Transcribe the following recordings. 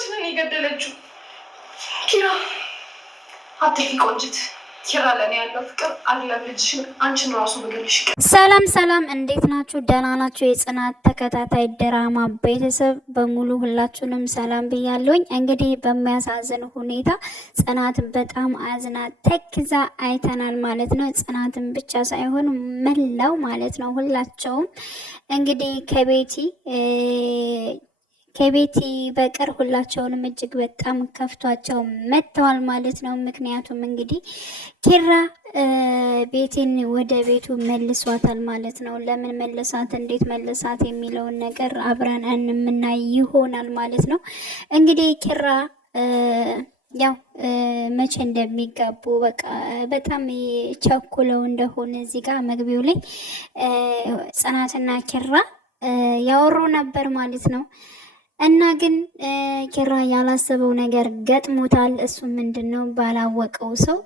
ሁላችንን የገደለችው ኪራ። አትፊ ቆንጅት ኪራ ለኔ ያለው ፍቅር አለብልሽን አንቺን ራሱ በገልሽ። ሰላም ሰላም፣ እንዴት ናችሁ? ደህና ናችሁ? የጽናት ተከታታይ ድራማ ቤተሰብ በሙሉ ሁላችሁንም ሰላም ብያለሁኝ። እንግዲህ በሚያሳዝን ሁኔታ ጽናትን በጣም አዝና ተክዛ አይተናል ማለት ነው። ጽናትን ብቻ ሳይሆን መላው ማለት ነው ሁላቸውም እንግዲህ ከቤቲ በቀር ሁላቸውንም እጅግ በጣም ከፍቷቸው መጥተዋል ማለት ነው። ምክንያቱም እንግዲህ ኪራ ቤቲን ወደ ቤቱ መልሷታል ማለት ነው። ለምን መለሳት፣ እንዴት መለሳት የሚለውን ነገር አብረን የምናይ ይሆናል ማለት ነው። እንግዲህ ኪራ ያው መቼ እንደሚጋቡ በቃ በጣም ቸኩለው እንደሆነ እዚህ ጋር መግቢያው ላይ ጽናትና ኪራ ያወሩ ነበር ማለት ነው። እና ግን ኪራ ያላሰበው ነገር ገጥሞታል። እሱ ምንድነው ባላወቀው ሰው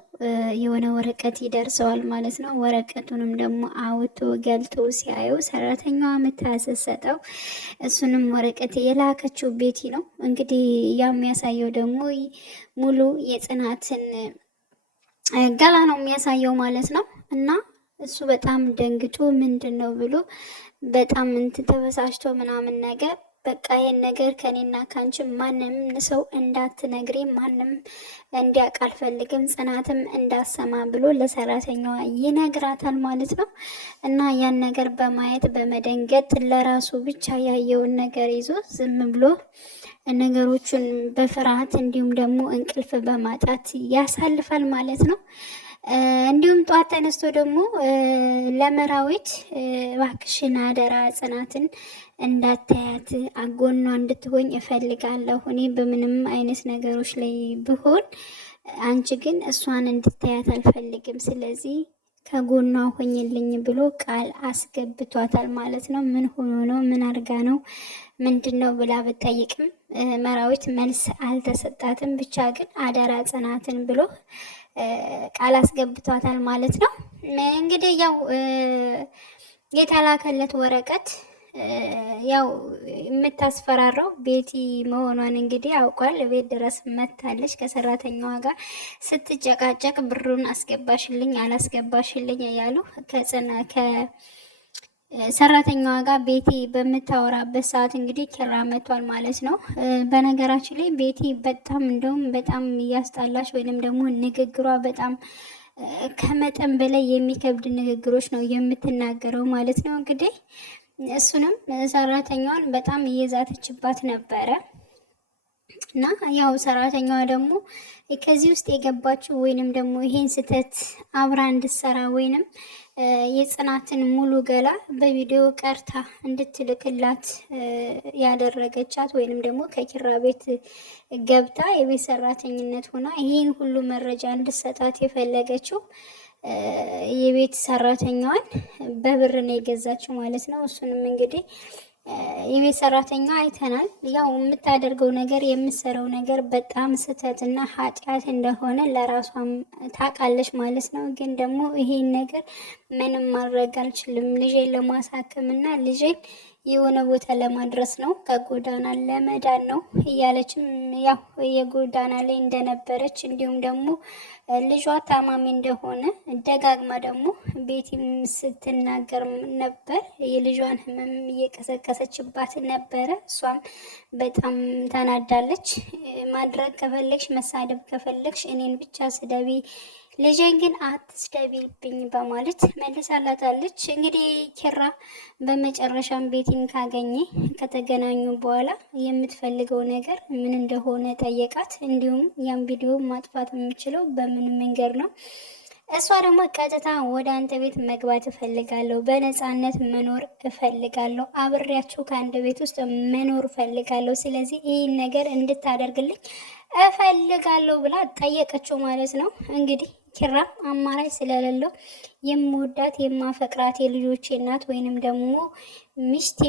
የሆነ ወረቀት ይደርሰዋል ማለት ነው። ወረቀቱንም ደግሞ አውቶ ገልጦ ሲያየው ሰራተኛዋ የምታሰሰጠው እሱንም ወረቀት የላከችው ቤቲ ነው። እንግዲህ ያ የሚያሳየው ደግሞ ሙሉ የጽናትን ገላ ነው የሚያሳየው ማለት ነው። እና እሱ በጣም ደንግጦ ምንድነው ብሎ በጣም ተበሳጭቶ ምናምን ነገር በቃ ይሄን ነገር ከኔና ካንቺ ማንም ሰው እንዳትነግሪ፣ ማንም እንዲያውቅ አልፈልግም፣ ጽናትም እንዳሰማ ብሎ ለሰራተኛዋ ይነግራታል ማለት ነው። እና ያን ነገር በማየት በመደንገጥ ለራሱ ብቻ ያየውን ነገር ይዞ ዝም ብሎ ነገሮቹን በፍርሃት እንዲሁም ደግሞ እንቅልፍ በማጣት ያሳልፋል ማለት ነው። እንዲሁም ጧት ተነስቶ ደግሞ ለመራዊት እባክሽን አደራ ጽናትን እንዳታያት አጎኗ እንድትሆኝ እፈልጋለሁ። እኔ በምንም አይነት ነገሮች ላይ ብሆን አንቺ ግን እሷን እንድታያት አልፈልግም። ስለዚህ ከጎኗ ሆኝልኝ ብሎ ቃል አስገብቷታል ማለት ነው። ምን ሆኖ ነው? ምን አድርጋ ነው? ምንድን ነው ብላ ብትጠይቅም መራዊት መልስ አልተሰጣትም። ብቻ ግን አደራ ጽናትን ብሎ ቃል አስገብቷታል ማለት ነው። እንግዲህ ያው የተላከለት ወረቀት ያው የምታስፈራራው ቤቲ መሆኗን እንግዲህ አውቋል። ቤት ድረስ መታለች ከሰራተኛዋ ጋር ስትጨቃጨቅ ብሩን አስገባሽልኝ አላስገባሽልኝ እያሉ ሰራተኛዋ ጋር ቤቲ በምታወራበት ሰዓት እንግዲህ ኪራ መቷል ማለት ነው። በነገራችን ላይ ቤቲ በጣም እንደውም በጣም እያስጣላች ወይንም ደግሞ ንግግሯ በጣም ከመጠን በላይ የሚከብድ ንግግሮች ነው የምትናገረው ማለት ነው። እንግዲህ እሱንም ሰራተኛዋን በጣም እየዛተችባት ነበረ። እና ያው ሰራተኛዋ ደግሞ ከዚህ ውስጥ የገባችው ወይንም ደግሞ ይሄን ስህተት አብራ እንድትሰራ ወይንም የጽናትን ሙሉ ገላ በቪዲዮ ቀርታ እንድትልክላት ያደረገቻት ወይንም ደግሞ ከኪራ ቤት ገብታ የቤት ሰራተኝነት ሆና ይሄን ሁሉ መረጃ እንድትሰጣት የፈለገችው የቤት ሰራተኛዋን በብር ነው የገዛችው ማለት ነው። እሱንም እንግዲህ የቤት ሰራተኛ አይተናል። ያው የምታደርገው ነገር የምትሰራው ነገር በጣም ስህተትና ኃጢአት እንደሆነ ለራሷም ታውቃለች ማለት ነው። ግን ደግሞ ይሄን ነገር ምንም ማድረግ አልችልም፣ ልጄን ለማሳከምና ልጄን የሆነ ቦታ ለማድረስ ነው፣ ከጎዳና ለመዳን ነው እያለችም ያው የጎዳና ላይ እንደነበረች እንዲሁም ደግሞ ልጇ ታማሚ እንደሆነ ደጋግማ ደግሞ ቤቲም ስትናገር ነበር። የልጇን ሕመም እየቀሰቀሰችባት ነበረ። እሷም በጣም ተናዳለች። ማድረግ ከፈለግሽ መሳደብ ከፈለግሽ እኔን ብቻ ስደቢ፣ ልጄን ግን አትስደቢብኝ በማለት መልሳላታለች። እንግዲህ ኪራ በመጨረሻም ቤቲን ካገኘ ከተገናኙ በኋላ የምትፈልገው ነገር ምን እንደሆነ ጠየቃት። እንዲሁም ያን ቪዲዮ ማጥፋት የምችለው በምን መንገድ ነው? እሷ ደግሞ ቀጥታ ወደ አንተ ቤት መግባት እፈልጋለሁ፣ በነፃነት መኖር እፈልጋለሁ፣ አብሬያችሁ ከአንድ ቤት ውስጥ መኖር እፈልጋለሁ፣ ስለዚህ ይህን ነገር እንድታደርግልኝ እፈልጋለሁ ብላ ጠየቀችው ማለት ነው። እንግዲህ ኪራ አማራጭ ስለሌለው የምወዳት የማፈቅራት የልጆቼ እናት ወይንም ደግሞ ሚስቴ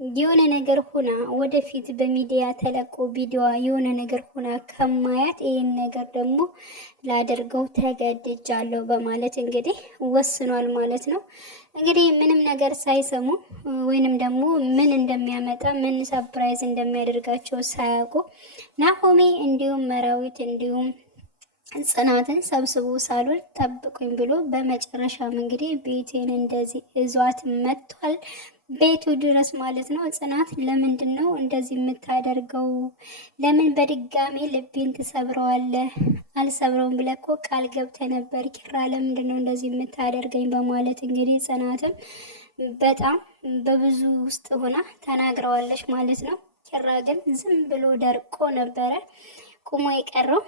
የሆነ ነገር ሆና ወደፊት በሚዲያ ተለቆ ቪዲዮ የሆነ ነገር ሆና ከማያት ይህን ነገር ደግሞ ላደርገው ተገድጃለሁ በማለት እንግዲህ ወስኗል ማለት ነው። እንግዲህ ምንም ነገር ሳይሰሙ ወይንም ደግሞ ምን እንደሚያመጣ ምን ሰፕራይዝ እንደሚያደርጋቸው ሳያውቁ ናሆሜ እንዲሁም መራዊት እንዲሁም ጽናትን ሰብስቦ ሳሎን ጠብቁኝ ብሎ በመጨረሻም እንግዲህ ቤቴን እንደዚህ እዟት መጥቷል። ቤቱ ድረስ ማለት ነው። ጽናት ለምንድን ነው እንደዚህ የምታደርገው? ለምን በድጋሚ ልቤን ትሰብረዋለህ? አልሰብረውም ብለህ እኮ ቃል ገብተህ ነበር ኪራ፣ ለምንድን ነው እንደዚህ የምታደርገኝ? በማለት እንግዲህ ጽናትም በጣም በብዙ ውስጥ ሆና ተናግረዋለች ማለት ነው። ኪራ ግን ዝም ብሎ ደርቆ ነበረ ቁሞ የቀረው።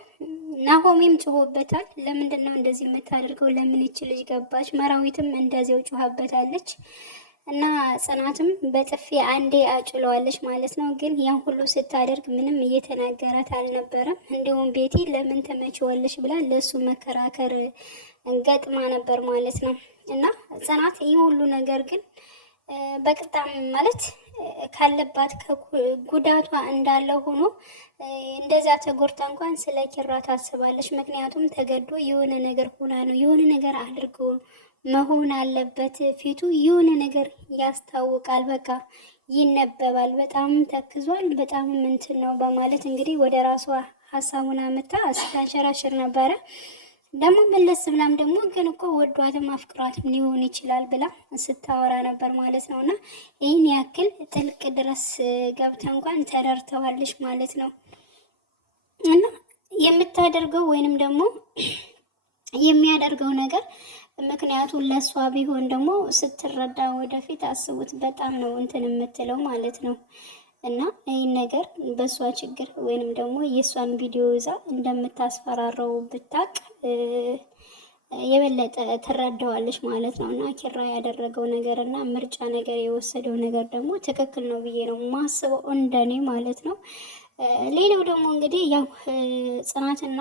ናሆሚም ጭሆበታል። ለምንድን ነው እንደዚህ የምታደርገው? ለምን ይች ልጅ ገባች? መራዊትም እንደዚያው ጭሆበታለች። እና ጽናትም በጥፊ አንዴ አጭለዋለች ማለት ነው። ግን ያን ሁሉ ስታደርግ ምንም እየተናገራት አልነበረም። እንዲሁም ቤቲ ለምን ተመችዋለች ብላ ለሱ መከራከር ገጥማ ነበር ማለት ነው። እና ጽናት ይህ ሁሉ ነገር ግን በቅጣም ማለት ካለባት ጉዳቷ እንዳለ ሆኖ እንደዛ ተጎድታ እንኳን ስለ ኪራ ታስባለች። ምክንያቱም ተገዶ የሆነ ነገር ሆና ነው፣ የሆነ ነገር አድርገው መሆን አለበት። ፊቱ የሆነ ነገር ያስታውቃል፣ በቃ ይነበባል። በጣም ተክዟል፣ በጣም እንትን ነው በማለት እንግዲህ ወደ ራሷ ሀሳቡን አመታ ስታንሸራሽር ነበረ። ደግሞ መለስ ብላም ደግሞ ግን እኮ ወዷትም አፍቅሯትም ሊሆን ይችላል ብላ ስታወራ ነበር ማለት ነው። እና ይህን ያክል ጥልቅ ድረስ ገብታ እንኳን ተረድተዋለች ማለት ነው። እና የምታደርገው ወይንም ደግሞ የሚያደርገው ነገር ምክንያቱም ለእሷ ቢሆን ደግሞ ስትረዳ ወደፊት አስቡት፣ በጣም ነው እንትን የምትለው ማለት ነው። እና ይህን ነገር በእሷ ችግር ወይንም ደግሞ የእሷን ቪዲዮ ይዛ እንደምታስፈራረው ብታቅ የበለጠ ትረዳዋለች ማለት ነው። እና ኪራ ያደረገው ነገር እና ምርጫ ነገር የወሰደው ነገር ደግሞ ትክክል ነው ብዬ ነው ማስበው፣ እንደኔ ማለት ነው። ሌላው ደግሞ እንግዲህ ያው ጽናትና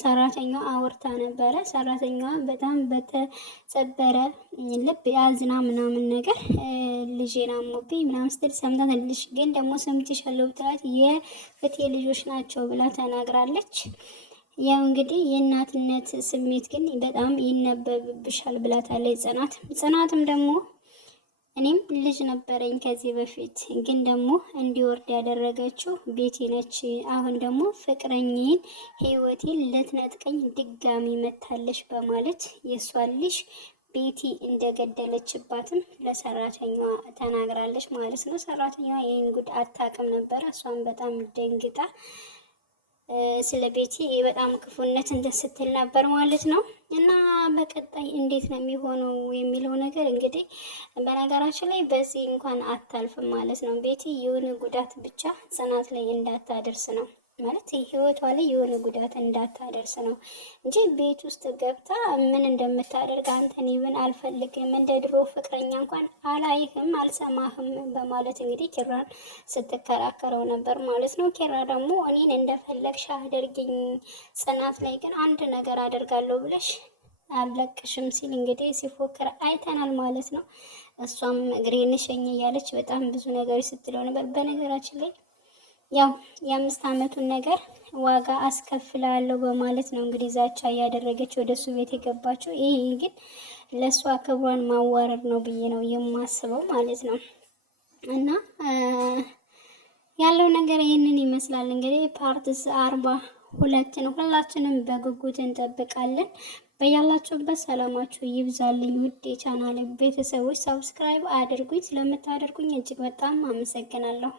ሰራተኛዋ አውርታ ነበረ። ሰራተኛዋ በጣም በተሰበረ ልብ ያዝና ምናምን ነገር ልጄን አሞብኝ ምናምን ስትል ሰምታለች። ግን ደግሞ ሰምቼሻለሁ ብትላት የፍቴ ልጆች ናቸው ብላ ተናግራለች። ያው እንግዲህ የእናትነት ስሜት ግን በጣም ይነበብብሻል ብላታለች ጽናትም ደግሞ እኔም ልጅ ነበረኝ ከዚህ በፊት ግን ደግሞ እንዲወርድ ያደረገችው ቤቲ ነች። አሁን ደግሞ ፍቅረኝን ህይወቴን ልትነጥቀኝ ድጋሚ መታለች በማለት የሷን ልጅ ቤቲ እንደገደለችባትም ለሰራተኛዋ ተናግራለች ማለት ነው። ሰራተኛዋ ይህን ጉድ አታውቅም ነበረ። እሷን በጣም ደንግጣ ስለ ቤቲ በጣም ክፉነት እንትን ስትል ነበር ማለት ነው። እና በቀጣይ እንዴት ነው የሚሆነው የሚለው ነገር እንግዲህ በነገራችን ላይ በዚህ እንኳን አታልፍም ማለት ነው። ቤቲ የሆነ ጉዳት ብቻ ጽናት ላይ እንዳታደርስ ነው ማለት ህይወቷ ላይ የሆነ ጉዳት እንዳታደርስ ነው እንጂ ቤት ውስጥ ገብታ ምን እንደምታደርግ አንተን ይብን አልፈልግም፣ እንደ ድሮ ፍቅረኛ እንኳን አላይህም፣ አልሰማህም በማለት እንግዲህ ኪራን ስትከራከረው ነበር ማለት ነው። ኪራ ደግሞ እኔን እንደፈለግሽ አድርጊኝ፣ ጽናት ላይ ግን አንድ ነገር አደርጋለሁ ብለሽ አልለቅሽም ሲል እንግዲህ ሲፎክር አይተናል ማለት ነው። እሷም እግሬን ሸኝ እያለች በጣም ብዙ ነገሮች ስትለው ነበር። በነገራችን ላይ ያው የ5 ዓመቱን ነገር ዋጋ አስከፍላለሁ በማለት ነው እንግዲህ ዛቻ እያደረገች ወደ እሱ ቤት የገባችው። ይሄ ግን ለእሷ ክብሯን ማዋረድ ነው ብዬ ነው የማስበው ማለት ነው። እና ያለው ነገር ይህንን ይመስላል እንግዲህ ፓርትስ 42 ነው። ሁላችንም በጉጉት እንጠብቃለን። በያላችሁበት ሰላማችሁ ይብዛልኝ። ውድ የቻናሌ ቤተሰቦች ሰብስክራይብ አድርጉኝ። ስለምታደርጉኝ እጅግ በጣም አመሰግናለሁ።